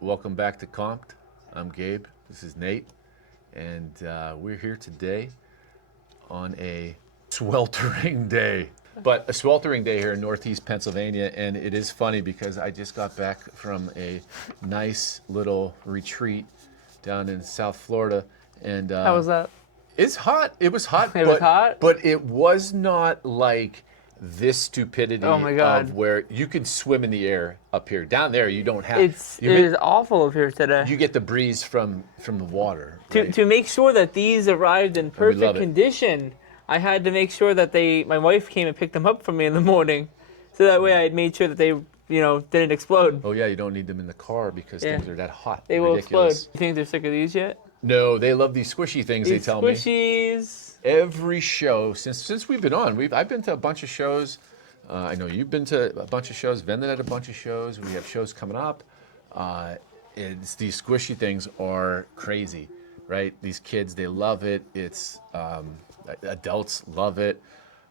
Welcome back to Comped. I'm Gabe. This is Nate. And we're here today on a sweltering day. But a sweltering day here in Northeast Pennsylvania. And it is funny because I just got back from a nice little retreat down in South Florida. And How was that? it's hot. It was hot. Was hot? But it was not like this stupidity Oh my God. of where you can swim in the air up here. Down there, you don't have. It is awful up here today. You get the breeze from the water. Right? To make sure that these arrived in love perfect it. condition, I had to make sure that my wife came and picked them up for me in the morning, so that way I had made sure that they, didn't explode. Oh yeah, you don't need them in the car because things are that hot. They will Ridiculous. explode. You think they're sick of these yet? No, they love these squishy things. These they tell me. squishies. Every show since we've been on, I've been to a bunch of shows. I know you've been to a bunch of shows. Vended at a bunch of shows. We have shows coming up. These squishy things are crazy, right? These kids, they love it. It's adults love it.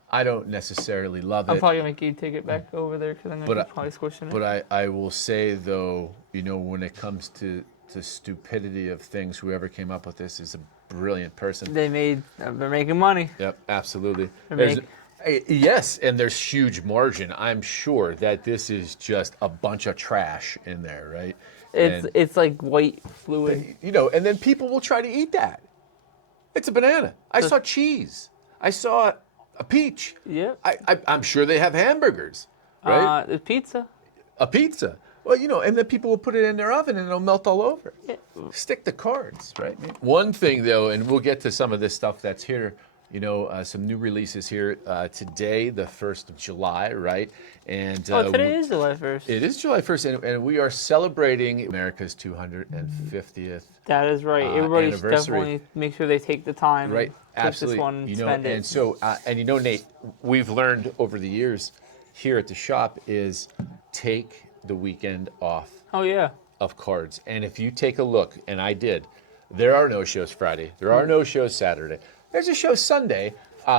I don't necessarily love I'm it. probably gonna make you take it back over there because I'm gonna be probably squishing it. But I will say though, when it comes to stupidity of things, whoever came up with this is a brilliant person. They're making money. Yep, absolutely. They're Yes, and there's huge margin. I'm sure that this is just a bunch of trash in there, right? It's like white fluid. And then people will try to eat that. It's a banana. I saw cheese. I saw a peach. Yeah. I'm sure they have hamburgers, right? The pizza. A pizza. Well, and then people will put it in their oven and it'll melt all over. Yeah. Stick the cards, right? One thing, though, and we'll get to some of this stuff that's here, some new releases here today, the 1st of July, right? And today is July 1st. It is July 1st, and we are celebrating America's 250th That is right. Everybody should anniversary. definitely make sure they take the time. Right, and absolutely. This one and spend it. And so, Nate, we've learned over the years here at the shop is take the weekend off. Oh yeah. Of cards. And if you take a look, and I did, there are no shows Friday. There are no shows Saturday. There's a show Sunday,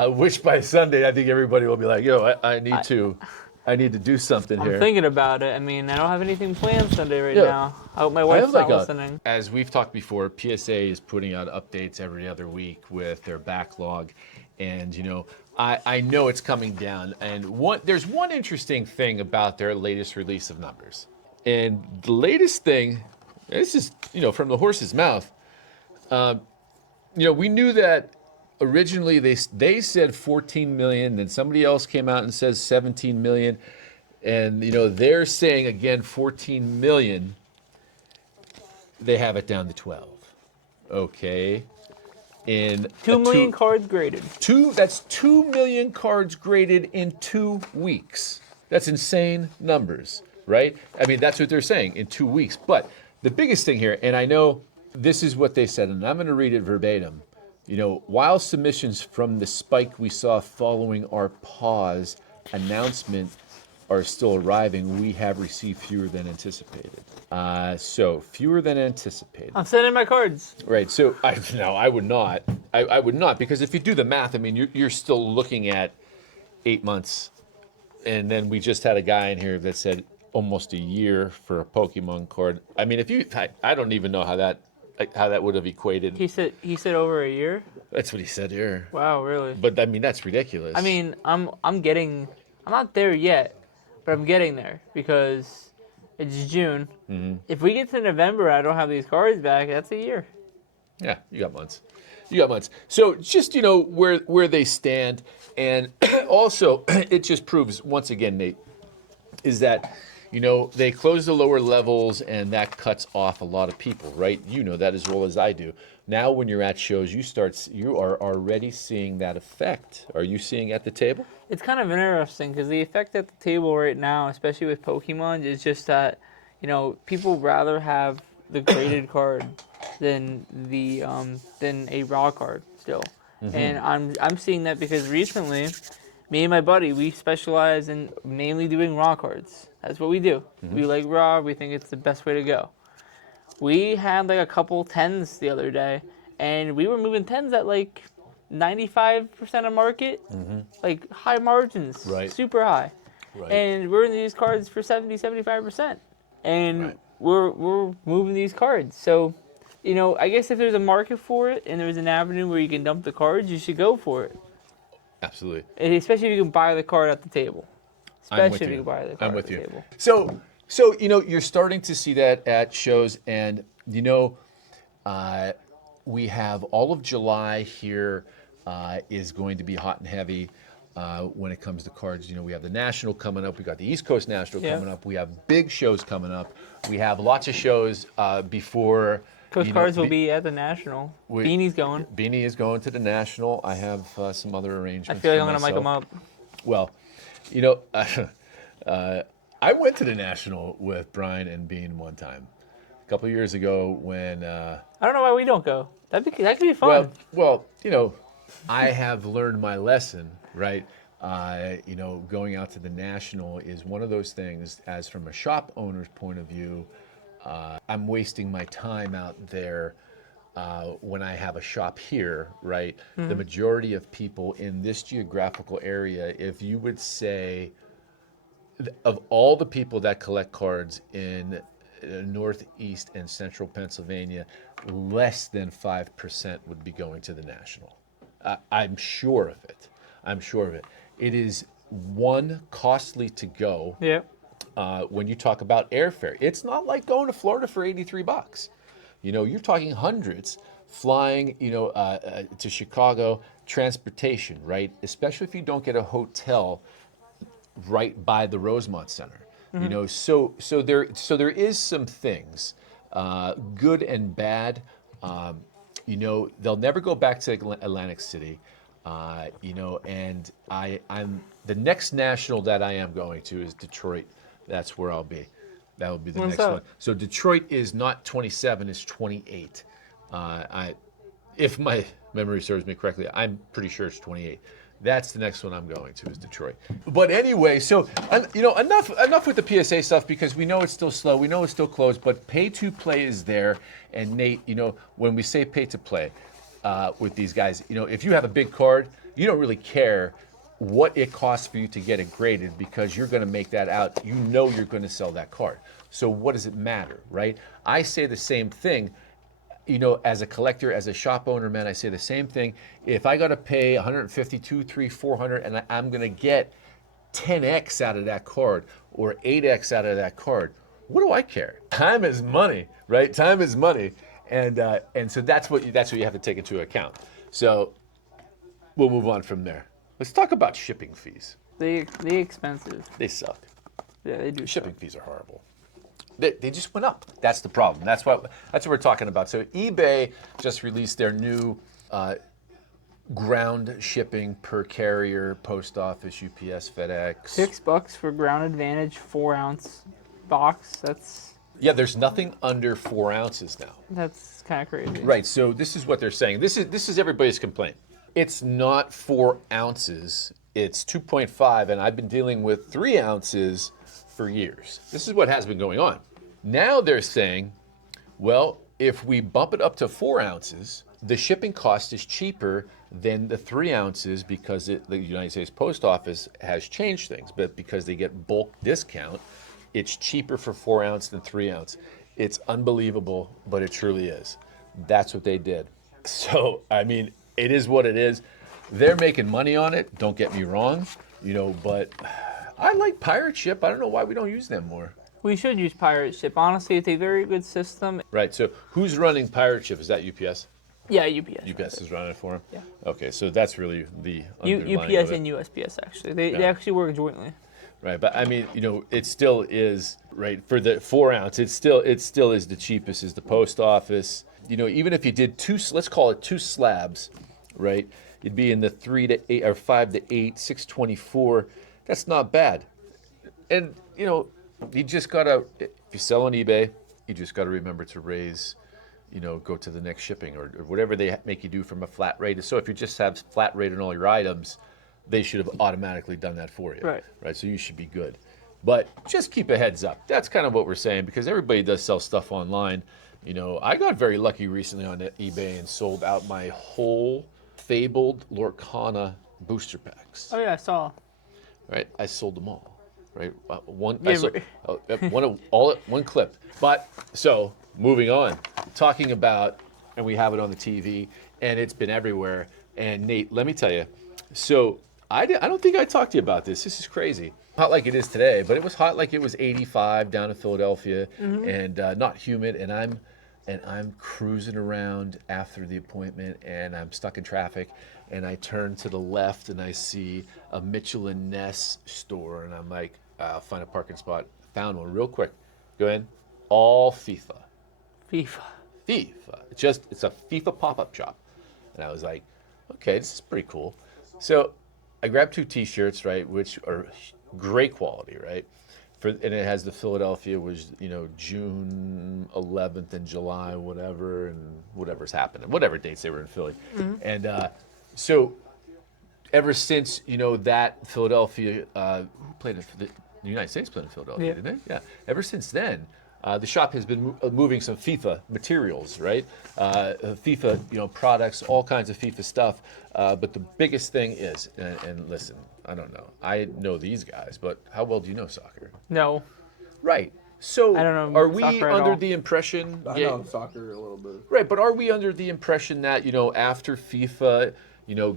which by Sunday I think everybody will be like, I need to do something here. I'm thinking about it. I mean, I don't have anything planned Sunday right now. I hope my wife's not listening. As we've talked before, PSA is putting out updates every other week with their backlog. And, I know it's coming down. And there's one interesting thing about their latest release of numbers. And the latest thing, this is, from the horse's mouth, we knew that originally they said 14 million, then somebody else came out and says 17 million. And, they're saying, again, 14 million. They have it down to 12. Okay. In 2 million cards graded. That's 2 million cards graded in 2 weeks. That's insane numbers, right? I mean, that's what they're saying, in 2 weeks. But the biggest thing here, and I know this is what they said, and I'm going to read it verbatim. While submissions from the spike we saw following our pause announcement are still arriving, we have received fewer than anticipated. So fewer than anticipated. I'm sending my cards. Right. So I would not. I would not, because if you do the math, I mean, you're still looking at 8 months, and then we just had a guy in here that said almost a year for a Pokémon card. I mean, I don't even know how that would have equated. He said over a year. That's what he said here. Wow, really? But I mean, that's ridiculous. I mean, I'm not there yet, but I'm getting there because it's June. Mm-hmm. If we get to November, I don't have these cards back. That's a year. Yeah, you got months. So just where they stand, and also it just proves once again, Nate, is that they close the lower levels and that cuts off a lot of people, right? You know that as well as I do. Now when you're at shows, you are already seeing that effect. Are you seeing at the table? It's kind of interesting because the effect at the table right now, especially with Pokemon, is just that people rather have the graded card than a raw card still. Mm-hmm. And I'm seeing that because recently, me and my buddy, we specialize in mainly doing raw cards. That's what we do. Mm-hmm. We like raw. We think it's the best way to go. We had like a couple 10s the other day, and we were moving 10s at like 95% of market, like high margins, right. Super high. Right. And we're in these cards for 70, 75%. And we're moving these cards. So, I guess if there's a market for it and there's an avenue where you can dump the cards, you should go for it. Absolutely. And especially if you can buy the card at the table. I'm with Especially if you. you can buy the card I'm at with the you. table. So you're starting to see that at shows, and we have all of July here is going to be hot and heavy when it comes to cards. We have the National coming up. We got the East Coast National Yeah. coming up. We have big shows coming up. We have lots of shows before. Coach Cards will be at the National. Beanie's going. Beanie is going to the National. I have some other arrangements. I feel like for I'm going to mic him myself. up. Well, I went to the National with Brian and Bean one time, a couple of years ago when. I don't know why we don't go. That could be fun. Well, I have learned my lesson, right? Going out to the National is one of those things. As from a shop owner's point of view, I'm wasting my time out there. When I have a shop here, right? The majority of people in this geographical area, if you would say, of all the people that collect cards in Northeast and Central Pennsylvania, less than 5% would be going to the National. I'm sure of it. I'm sure of it. It is one, costly to go. Yeah. When you talk about airfare, it's not like going to Florida for $83. You're talking hundreds flying, to Chicago, transportation, right? Especially if you don't get a hotel right by the Rosemont Center. So there is some things, good and bad. They'll never go back to Atlantic City. And I'm the next national that I am going to is Detroit. That's where I'll be. That will be the next one. So Detroit is not 27; it's 28. If my memory serves me correctly, I'm pretty sure it's 28. That's the next one I'm going to is Detroit. But anyway, so enough with the PSA stuff because we know it's still slow. We know it's still closed. But pay to play is there. And Nate, when we say pay to play with these guys, if you have a big card, you don't really care what it costs for you to get it graded because you're going to make that out. You're going to sell that card. So what does it matter, right? I say the same thing. As a collector, as a shop owner, man, I say the same thing. If I got to pay 150, 200, 300, 400, and I'm going to get 10x out of that card or 8x out of that card, what do I care? Time is money, right? Time is money, and so that's what you have to take into account. So we'll move on from there. Let's talk about shipping fees. They expensive. They suck. Yeah, they do. Shipping fees are horrible. They just went up. That's the problem. That's what we're talking about. So eBay just released their new ground shipping per carrier, post office, UPS, FedEx. $6 for Ground Advantage 4-ounce box. There's nothing under 4 ounces now. That's kind of crazy. Right. So this is what they're saying. This is everybody's complaint. It's not 4 ounces. It's 2.5, and I've been dealing with 3 ounces for years. This is what has been going on. Now they're saying, well, if we bump it up to 4 ounces, the shipping cost is cheaper than the 3 ounces because the United States Post Office has changed things. But because they get bulk discount, it's cheaper for 4 ounce than 3 ounce. It's unbelievable, but it truly is. That's what they did. So, it is what it is. They're making money on it. Don't get me wrong, but I like Pirate Ship. I don't know why we don't use them more. We should use Pirate Ship. Honestly, it's a very good system. Right. So who's running Pirate Ship? Is that UPS? Yeah, UPS. UPS is running it for them? Yeah. Okay, so that's really the underlying UPS of it. and USPS, actually. They actually work jointly. Right, but it still is, right, for the 4 ounce, it still is the cheapest is the post office. Even if you did let's call it 2 slabs, right? You'd be in the 3 to 8 or 5 to 8, 624. That's not bad. And, you just gotta, if you sell on eBay, you just gotta remember to raise, go to the next shipping or whatever they make you do from a flat rate. So if you just have flat rate on all your items, they should have automatically done that for you. Right. So you should be good. But just keep a heads up. That's kind of what we're saying because everybody does sell stuff online. I got very lucky recently on eBay and sold out my whole Fabled Lorcana booster packs. Oh, yeah, I saw. Right? I sold them all. right? One, Yeah, one clip. But so moving on, talking about, and we have it on the TV, and it's been everywhere. And Nate, let me tell you, so I don't think I talked to you about this. This is crazy. Hot like it is today, but it was hot like it was 85 down in Philadelphia, and not humid. And I'm cruising around after the appointment, and I'm stuck in traffic. And I turn to the left, and I see a Mitchell and Ness store, and I'm like, I'll find a parking spot. Found one real quick. Go in. All FIFA. FIFA. FIFA. It's a FIFA pop-up shop. And I was like, okay, this is pretty cool. So I grabbed 2 T-shirts, right, which are great quality, right? And it has the Philadelphia was, June 11th and July, whatever, and whatever's happening, whatever dates they were in Philly. And so ever since, that Philadelphia, who played the United States played in Philadelphia, didn't they? Yeah. Ever since then, the shop has been moving some FIFA materials, right? FIFA, products, all kinds of FIFA stuff. But the biggest thing is, and listen, I don't know. I know these guys, but how well do you know soccer? No. Right. So I don't know are we soccer at under all. the impression? I know soccer a little bit. Right, but are we under the impression that, after FIFA,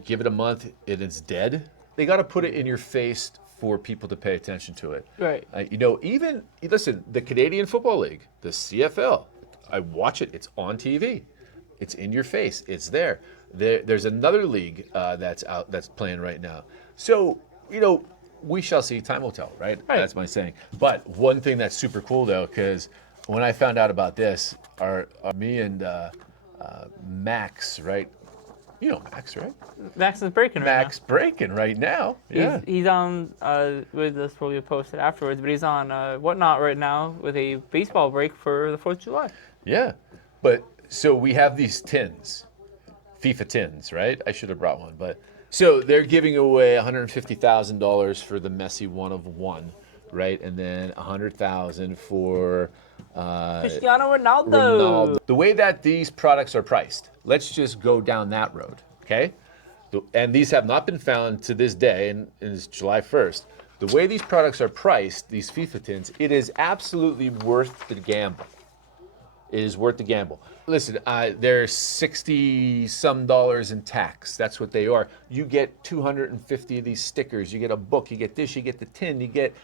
give it a month and it's dead? They got to put it in your face for people to pay attention to it. Right. Even, listen, the Canadian Football League, the CFL, I watch it, it's on TV. It's in your face, it's there. There's another league that's playing right now. So, we shall see, time will tell, right? That's my saying. But one thing that's super cool, though, because when I found out about this, me and Max, right? You know Max, right? Max is breaking right Max breaking right now. Yeah. He's on, with this will be posted afterwards, but he's on Whatnot right now with a baseball break for the 4th of July. Yeah. But so we have these tins, FIFA tins, right? I should have brought one. But so they're giving away $150,000 for the Messi 1 of 1, right? And then $100,000 for Cristiano Ronaldo. The way that these products are priced, let's just go down that road, okay? And these have not been found to this day, and it's July 1st. The way these products are priced, these FIFA tins, it is absolutely worth the gamble. It is worth the gamble. Listen, they're $60-some in tax. That's what they are. You get 250 of these stickers. You get a book. You get this. You get the tin. You get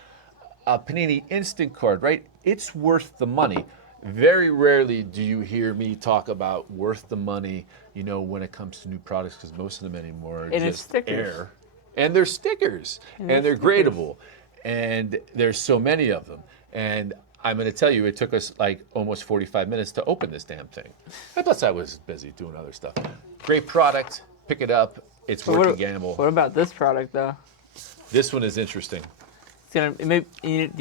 a Panini Instant card, right? It's worth the money. Very rarely do you hear me talk about worth the money, when it comes to new products, because most of them anymore are just air. And they're stickers. And they're gradable. And there's so many of them. And I'm going to tell you, it took us like almost 45 minutes to open this damn thing. And plus, I was busy doing other stuff. Great product. Pick it up. It's worth the gamble. What about this product, though? This one is interesting. Do you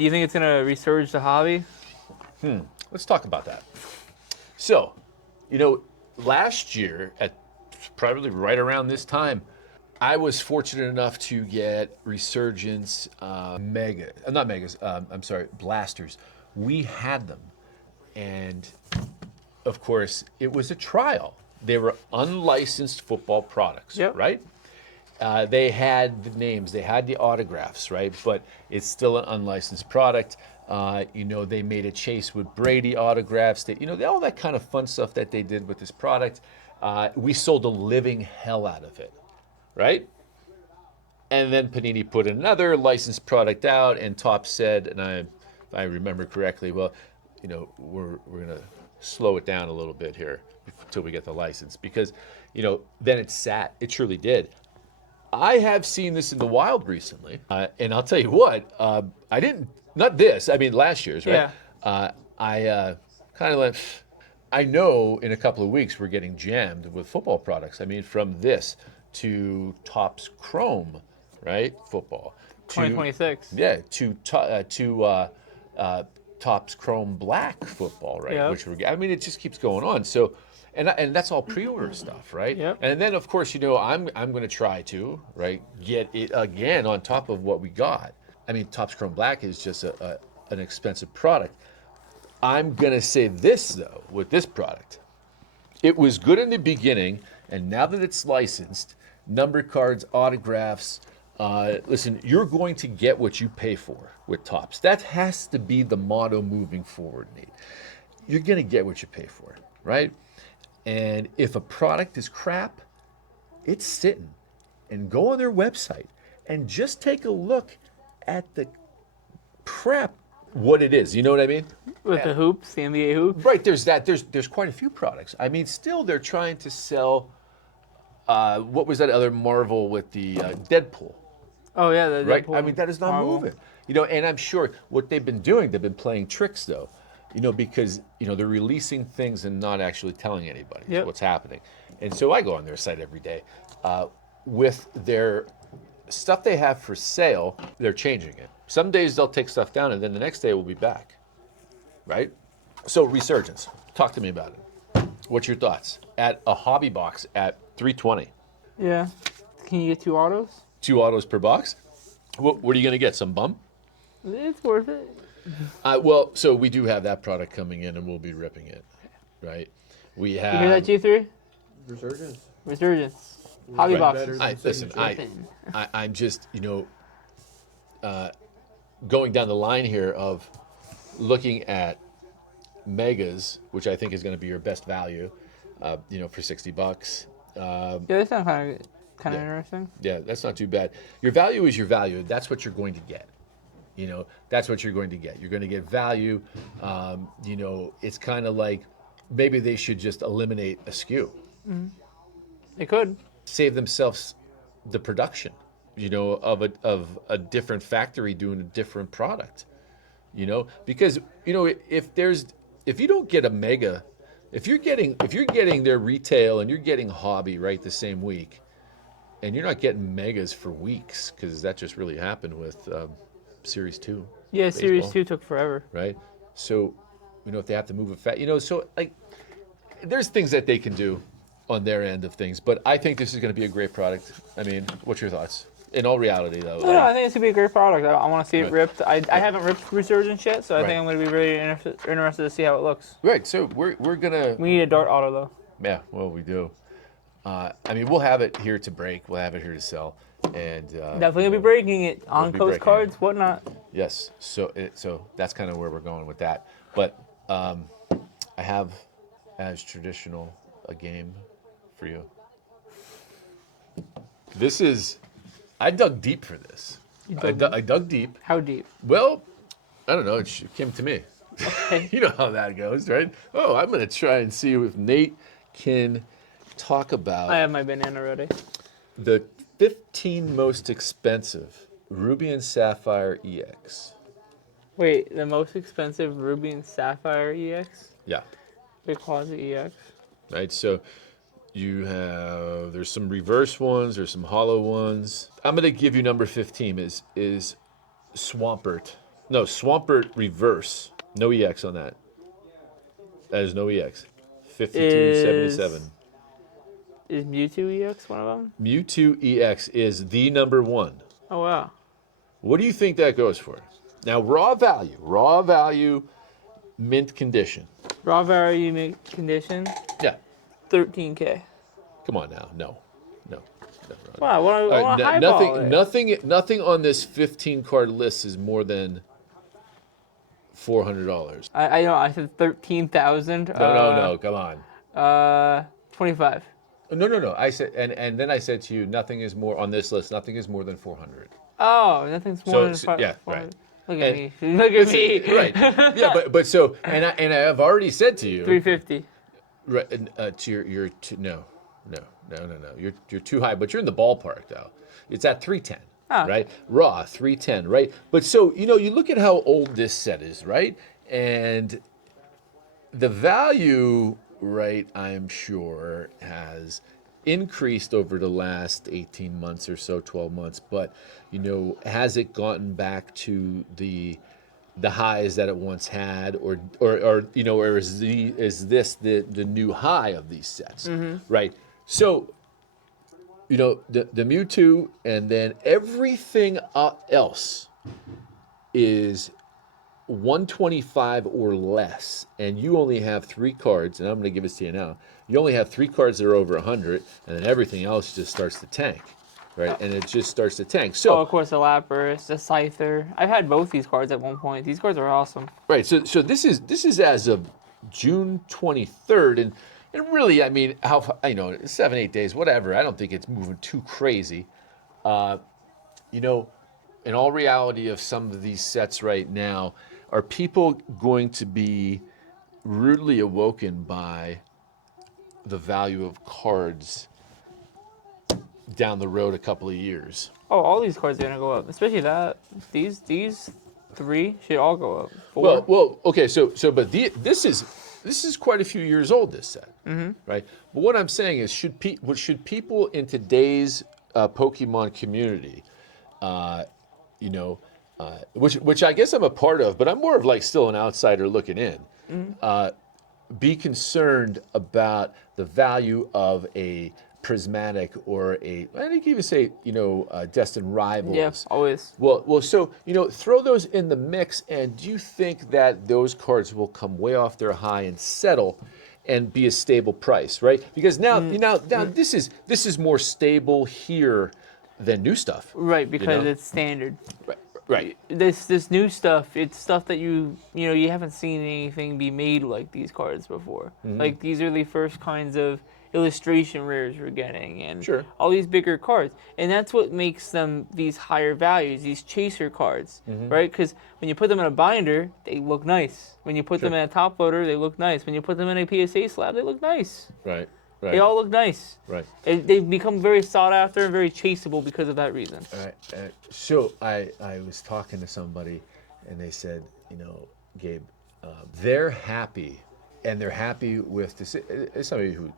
think it's gonna resurge the hobby? Let's talk about that. So, last year, at probably right around this time, I was fortunate enough to get Resurgence Blasters. We had them. And, of course, it was a trial. They were unlicensed football products, right? They had the names, they had the autographs, right? But it's still an unlicensed product. They made a Chase with Brady autographs. All that kind of fun stuff that they did with this product. We sold the living hell out of it, right? And then Panini put another licensed product out, and Top said, and if I remember correctly, well, we're gonna slow it down a little bit here until we get the license, because then it sat. It truly did. I have seen this in the wild recently, and I'll tell you what, I didn't, not this, I mean last year's, right? Yeah. I kind of like, I know in a couple of weeks we're getting jammed with football products. I mean, from this to Topps Chrome, right? Football. 2026. Yeah, to Topps Chrome Black football, right? Yeah. It just keeps going on. So, and that's all pre-order stuff, right? Yep. And then of course, I'm going to try to, right, get it again on top of what we got. I mean, Topps Chrome Black is just an expensive product. I'm going to say this though, with this product. It was good in the beginning, and now that it's licensed, number cards, autographs, Listen, you're going to get what you pay for with Topps. That has to be the motto moving forward, Nate. You're going to get what you pay for, right? And if a product is crap, it's sitting. And go on their website and just take a look at the crap, what it is. You know what I mean? With the hoops, the NBA hoops. Right, there's that. There's quite a few products. I mean, still they're trying to sell, what was that other Marvel with the Deadpool? Oh yeah, the Right? Deadpool I mean, that is not Marvel. moving. And I'm sure what they've been doing, they've been playing tricks though, because, they're releasing things and not actually telling anybody Yep. what's happening. And so I go on their site every day. With their stuff they have for sale, they're changing it. Some days they'll take stuff down and then the next day we'll be back. Right? So Resurgence, talk to me about it. What's your thoughts? At a hobby box at $320. Yeah. Can you get 2 autos? 2 autos per box? What are you going to get? Some bum? It's worth it. Well, so we do have that product coming in, and we'll be ripping it, right? We You hear that, have. G3? Resurgence. Resurgence. Hobby Right. boxes. Better. I'm just, going down the line here of looking at megas, which I think is going to be your best value, for $60. Yeah, that sounds kind of Yeah. interesting. Yeah, that's not too bad. Your value is your value. That's what you're going to get. That's what you're going to get. You're going to get value. It's kind of like maybe they should just eliminate a SKU, It could. save themselves the production, of a different factory doing a different product, because if you don't get a mega, if you're getting their retail and you're getting hobby right the same week, and you're not getting megas for weeks, because that just really happened with Series 2. Yeah, Series baseball, 2 took forever. right? So, if they have to move it fast, so like, there's things that they can do on their end of things, but I think this is going to be a great product. I mean, what's your thoughts? In all reality, though. No, I think it's going to be a great product. I want to see it Right. ripped. I haven't ripped Resurgence yet, so I Right. think I'm going to be really interested to see how it looks. Right, so we're gonna. We need a dart auto, though. Yeah, well, we do. We'll have it here to break. We'll have it here to sell, and Definitely going to be breaking it on be Coast breaking cards, whatnot. yes. So that's kind of where we're going with that. But I have, as traditional, a game for you. This is. I dug deep for this. I dug deep. How deep? Well, I don't know. It came to me. Okay. You know how that goes, right? Oh, I'm going to try and see if Nate can talk about I have my banana ready. the 15 most expensive Ruby and Sapphire EX. Wait, the most expensive Ruby and Sapphire EX? Yeah, Big Closet EX? right. So there's some reverse ones, there's some hollow ones. I'm going to give you number 15 is Swampert. No, Swampert reverse. No EX on that. That is no EX. 5277. Is Mewtwo EX one of them? Mewtwo EX is the number one. Oh, wow. What do you think that goes for? Now, raw value, mint condition. Raw value mint condition, Yeah. 13K. Come on now. No. Wow, what All right, a highball nothing on this 15 card list is more than $400. I know, I said 13,000. No, come on. 25. No. I said, and then I said to you, nothing is more on this list. Nothing is more than 400. Oh, nothing's So more than it's- 5. yeah, right. Look at And- me. Look at me. Right. Yeah, but so, and I have already said to you, 350. right? You're too, no. You're too high, but you're in the ballpark though. It's at 310. Oh. Right? Raw 310, right? But so, you look at how old this set is, right? And the value, right, I'm sure has increased over the last 18 months or so, 12 months, but has it gotten back to the highs that it once had, or is this the new high of these sets, right? So, the Mewtwo and then everything else is 125 or less, and you only have 3 cards, and I'm going to give this to you now. You only have 3 cards that are over 100, and then everything else just starts to tank, right? And it just starts to tank. Oh, So, of course, the Lapras, the Scyther. I've had both these cards at one point. These cards are awesome. right. So this is as of June 23rd, and really, I mean, how 7-8 days, whatever. I don't think it's moving too crazy. You know, in all reality of some of these sets right now, are people going to be rudely awoken by the value of cards down the road a couple of years? Oh, all these cards are gonna go up, especially that. These three should all go up. Four. Well, okay. But this is quite a few years old. This set, right? But what I'm saying is, should people in today's Pokemon community, which I guess I'm a part of, but I'm more of like still an outsider looking in, be concerned about the value of a prismatic or I think you even say, destined rivals. Yeah, always. Well, so, throw those in the mix, and do you think that those cards will come way off their high and settle and be a stable price, right? Because now this is more stable here than new stuff. Right, because it's standard. Right. This new stuff, it's stuff that you haven't seen anything be made like these cards before. Like these are the first kinds of illustration rares we're getting, and Sure. all these bigger cards, and that's what makes them these higher values, these chaser cards, right? Because when you put them in a binder, they look nice. When you put them in a top loader, they look nice. When you put them in a PSA slab, they look nice. Right. They all look nice. Right. They've become very sought after and very chaseable because of that reason. All right. So I was talking to somebody, and they said, Gabe, they're happy, and they're happy with this. It's somebody who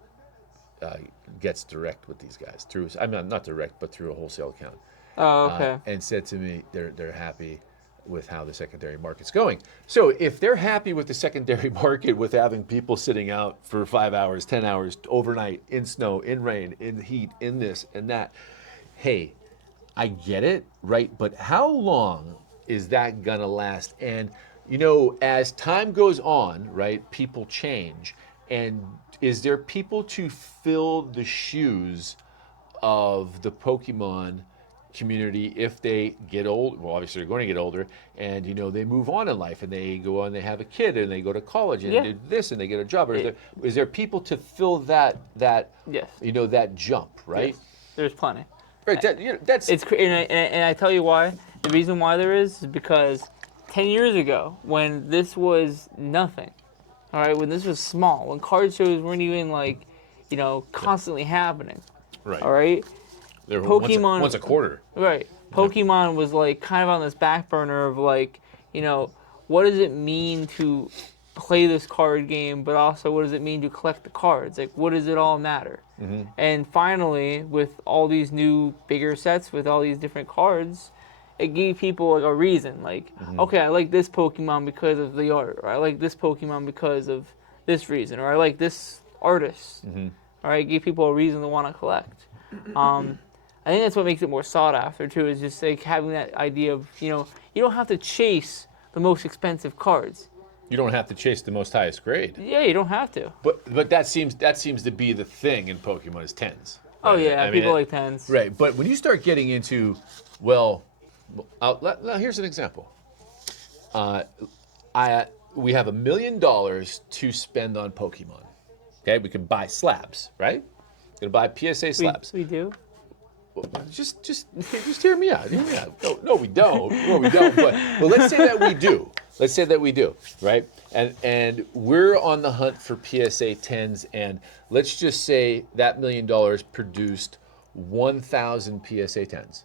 gets direct with these guys through. I mean, not direct, but through a wholesale account. Oh, okay. And said to me, they're happy with how the secondary market's going. So if they're happy with the secondary market, with having people sitting out for 5 hours, 10 hours, overnight, in snow, in rain, in heat, in this and that, hey, I get it, right? But how long is that gonna last? And as time goes on, right, people change. And is there people to fill the shoes of the Pokemon community if they get old? Well, obviously they're going to get older, and they move on in life, and they go on, they have a kid, and they go to college, and do this, and they get a job. Or is there people to fill that Yes. that jump, right? Yes. There's plenty. Right. That's And I tell you why. The reason why there is because 10 years ago, when this was nothing, all right, when this was small, when card shows weren't even constantly happening, right. all right, They're Pokemon once a quarter. right, Pokemon was kind of on this back burner of what does it mean to play this card game, but also what does it mean to collect the cards? What does it all matter? And finally, with all these new bigger sets, with all these different cards, it gave people a reason. Okay, I like this Pokemon because of the art, or I like this Pokemon because of this reason, or I like this artist. All right, it gave people a reason to want to collect. I think that's what makes it more sought after too, is just having that idea of you don't have to chase the most expensive cards. You don't have to chase the most highest grade. Yeah, you don't have to. But that seems to be the thing in Pokemon is tens. Oh right? yeah, I mean, people like tens. Right, but when you start getting into, here's an example. We have $1 million to spend on Pokemon. Okay, we can buy slabs, right? We're gonna buy PSA slabs. We do. Just hear me out. Hear me out. No, we don't. No, we don't. But let's say that we do. Let's say that we do, right? And we're on the hunt for PSA 10s, and let's just say that $1 million produced 1,000 PSA 10s,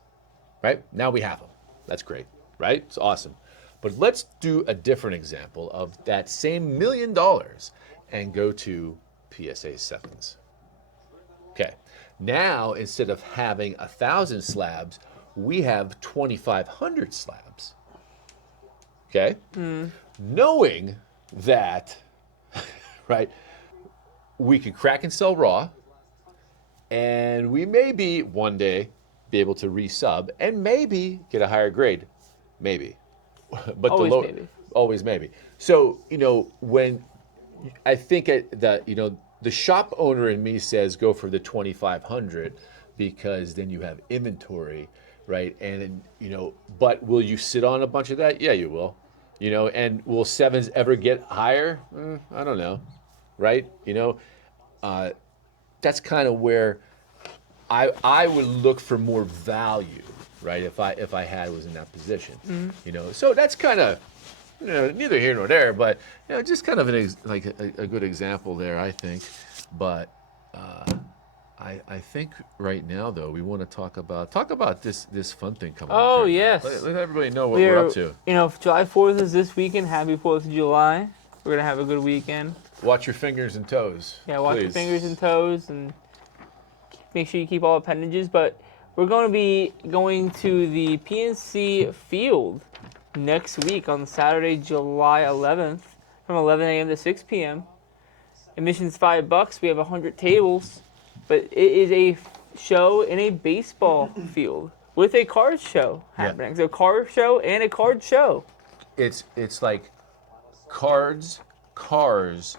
right? Now we have them. That's great, right? It's awesome. But let's do a different example of that same $1 million and go to PSA 7s. Okay. Now, instead of having 1,000 slabs, we have 2,500 slabs. Okay? Knowing that, right, we can crack and sell raw, and we maybe one day be able to resub and maybe get a higher grade. Maybe. But Always always maybe. So, when I think that, the shop owner in me says go for the 2,500, because then you have inventory, right? And but will you sit on a bunch of that? Yeah, you will. And will sevens ever get higher? I don't know, right? That's kind of where I would look for more value, right? If I was in that position, So that's kind of neither here nor there, but just kind of a good example there, I think. But I think right now though we want to talk about this fun thing coming up. Oh, here. yes. Let everybody know what we're up to. July 4th is this weekend. Happy 4th of July. We're gonna have a good weekend. Watch your fingers and toes. Yeah, watch your please. fingers and toes, and make sure you keep all appendages. But we're going to be going to the PNC field next week on Saturday, July 11th, from 11 a.m. to 6 p.m. Admission's $5. We have 100 tables, but it is a show in a baseball field with a card show happening. So, card show and a card show. It's like cards, cars,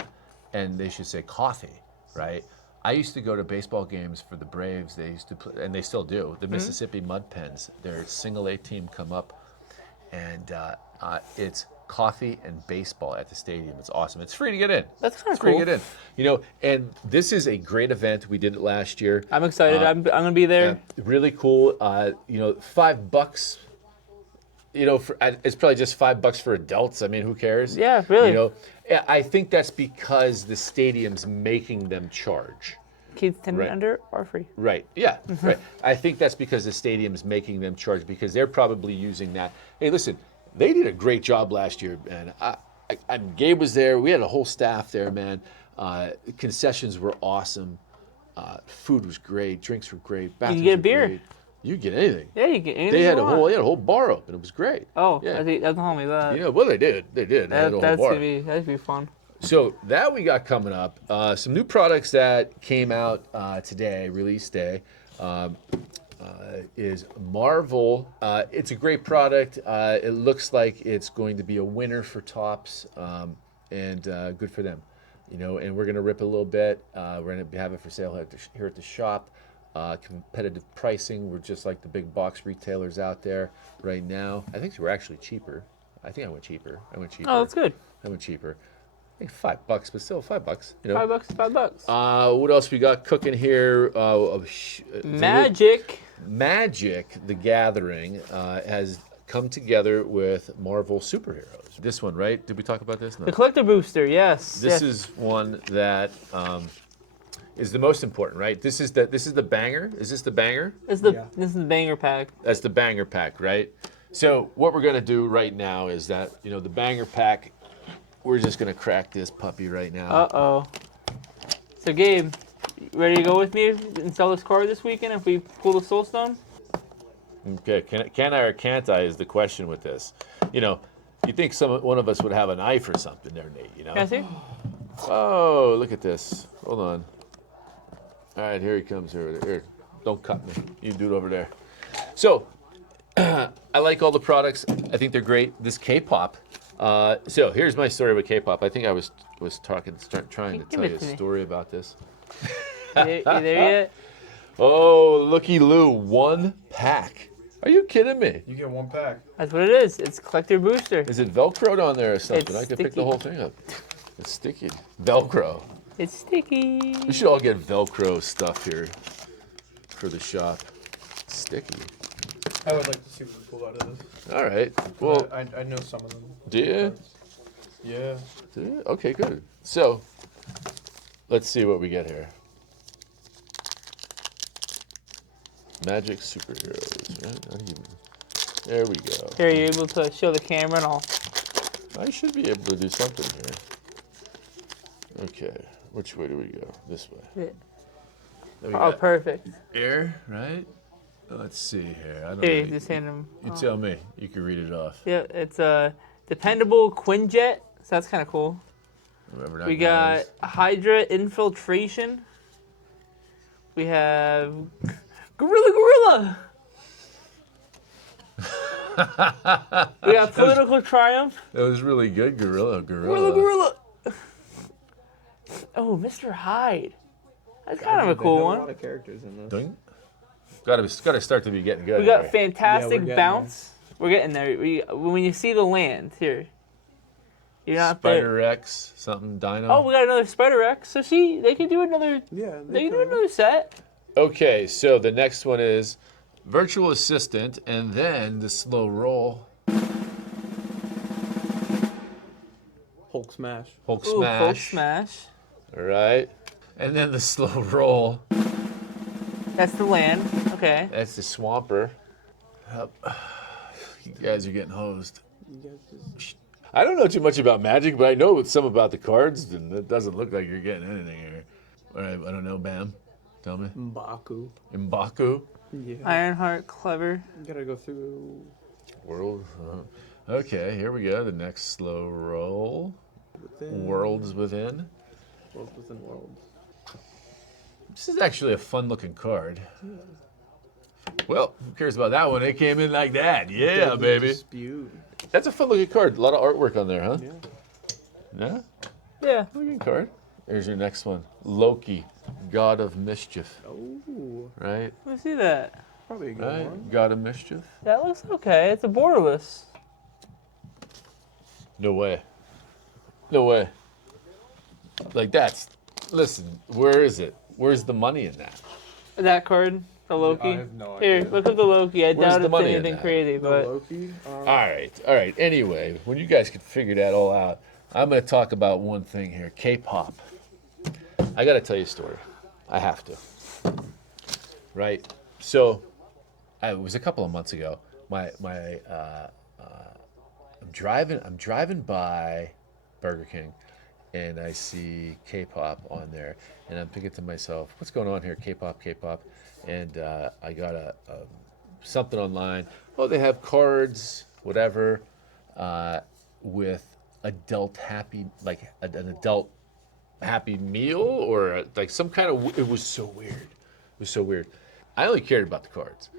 and they should say coffee, right? I used to go to baseball games for the Braves. They used to play, and they still do. The Mississippi Mud Pens. Their single A team come up, and it's coffee and baseball at the stadium. It's awesome. It's free to get in. That's kind of free cool. to get in. And this is a great event. We did it last year. I'm excited. I'm going to be there. Really cool. $5. It's probably just $5 for adults. I mean, who cares? Yeah, really. I think that's because the stadium's making them charge. Kids 10 and under are free. Right. Yeah. Right. I think that's because the stadium's making them charge because they're probably using that. Hey, listen, they did a great job last year, man. Gabe was there. We had a whole staff there, man. Concessions were awesome. Food was great. Drinks were great. Bathrooms you can get a were beer. great. You get anything. Yeah, you get anything. They had a whole bar open. It was great. Oh, yeah. that's not me that. Well, they did. They had a whole bar. That'd be fun. So that we got coming up. Some new products that came out today, release day, is Marvel. It's a great product. It looks like it's going to be a winner for Topps, and good for them. And we're going to rip a little bit. We're going to have it for sale here at the shop. Competitive pricing. We're just like the big box retailers out there right now. I think we're actually cheaper. I think I went cheaper. Oh, that's good. I went cheaper. I think $5, but still $5. $5. What else we got cooking here? Magic. Magic: The Gathering has come together with Marvel superheroes. This one, right? Did we talk about this? No. The collector booster, yes. This is one that is the most important, right? This is the banger. Is this the banger? This is the banger pack. That's the banger pack, right? So what we're gonna do right now is that the banger pack. We're just gonna crack this puppy right now. Uh-oh. So Gabe, ready to go with me and sell this card this weekend if we pull the Soul Stone? Okay, can I or can't I is the question with this. You think one of us would have a knife or something there, Nate, Can I see? Oh, look at this. Hold on. All right, here he comes. Here. Don't cut me. You do it over there. So, I like all the products. I think they're great. This K-pop. So here's my story with K-pop. I think I was trying to tell you a story about this. You there yet? Oh, looky Lou, 1 pack. Are you kidding me? You get 1 pack. That's what it is. It's collector booster. Is it Velcroed on there or something? It's I could pick the sticky. whole thing up. It's sticky. Velcro. It's sticky. We should all get Velcro stuff here for the shop. It's sticky. I would like to see what we pull out of this. All right. Well, I know some of them. do you? Yeah. Do you? Okay, good. So, let's see what we get here. Magic superheroes, right? There we go. Here, you're able to show the camera and all. I should be able to do something here. Okay, which way do we go? This way. Yeah. There we Oh, go. perfect. Here, right? Let's see here. I don't Here, know. just hand them. You tell me. You can read it off. Yeah, it's a dependable Quinjet, so that's kind of cool. Remember that, We got guys? Hydra Infiltration. We have Gorilla. We got Political Triumph. That was really good, Gorilla. Gorilla. Oh, Mr. Hyde. That's kind of a cool A one. lot of characters in this. Ding. Gotta start to be getting good. We got here. fantastic getting bounce. We're getting there. When you see the land here, you're not there. Spider X, something Dino. Oh, we got another Spider X. So see, they can do another. Yeah, They can do another set. Okay, so the next one is virtual assistant, and then the slow roll. Hulk smash. Hulk Ooh, smash. Hulk smash. All right, and then the slow roll. That's the land. Okay. That's the swamper. Yep. You guys are getting hosed. You guys just I don't know too much about Magic, but I know some about the cards, and it doesn't look like you're getting anything here. All right, I don't know. Bam, tell me. M'Baku. M'Baku. Yeah. Ironheart, clever. You gotta go through. World. Okay, here we go. The next slow roll. Within. Worlds within. Worlds within worlds. This is actually a fun-looking card. Well, who cares about that one? It came in like that. Yeah, Deadly baby. Dispute. That's a fun-looking card. A lot of artwork on there, huh? Yeah. Yeah? Yeah. Looking card. Here's your next one. Loki, God of Mischief. Oh, Right? Let's see that. probably a good Right? one. God of Mischief. That looks okay. It's a borderless. No way. No way. Like that's. Listen, where is it? Where's the money in that? That card, the Loki. I have no Here, idea. look at the Loki. I Where's doubt the it's money in anything that? crazy, The but Loki. All right. Anyway, when you guys can figure that all out, I'm going to talk about one thing here. K-pop. I got to tell you a story. I have to. Right? So, it was a couple of months ago. I'm driving by Burger King, and I see K-pop on there, and I'm thinking to myself, what's going on here? K-pop. And I got something online. Oh, they have cards, whatever, with adult happy, like an adult happy meal, or like some kind of. It was so weird. I only cared about the cards.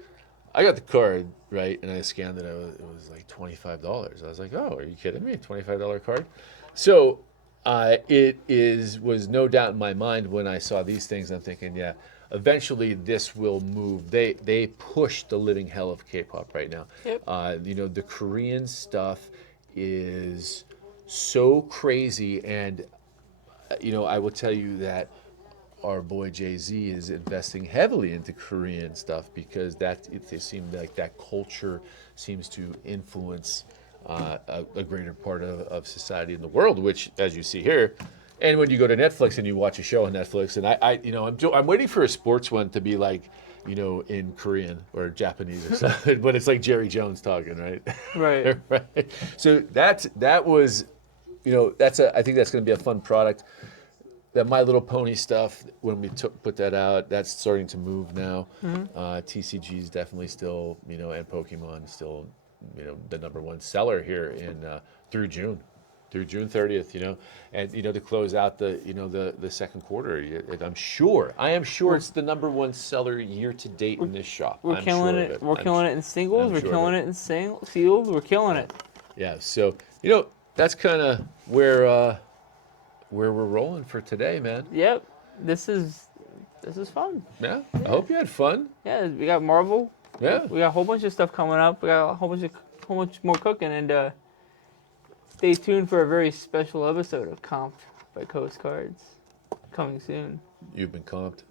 I got the card, right, and I scanned it. It was like $25. I was like, oh, are you kidding me? $25 card? So was no doubt in my mind when I saw these things. I'm thinking, yeah, eventually this will move. They push the living hell of K-pop right now. Yep. The Korean stuff is so crazy, and I will tell you that our boy Jay-Z is investing heavily into Korean stuff because it seems like that culture seems to influence a greater part of society in the world, which, as you see here, and when you go to Netflix and you watch a show on Netflix, and I'm waiting for a sports one to be like, in Korean or Japanese or something, but it's like Jerry Jones talking, right? right. Right. So I think that's going to be a fun product. That My Little Pony stuff, when we put that out, that's starting to move now. TCG is definitely still, and Pokemon is still, the #1 seller here through June 30th, and to close out the second quarter. I am sure it's the #1 seller year to date in this shop. We're I'm killing sure it. of We're killing it in singles. I'm We're sure of killing it. it in sealed. We're killing it. Yeah. So that's kind of where we're rolling for today, man. Yep. This is fun. Yeah. I hope you had fun. Yeah, we got Marvel. Yeah. We got a whole bunch of stuff coming up. We got a whole bunch more cooking, and stay tuned for a very special episode of Comped by Coast Cards coming soon. You've been comped.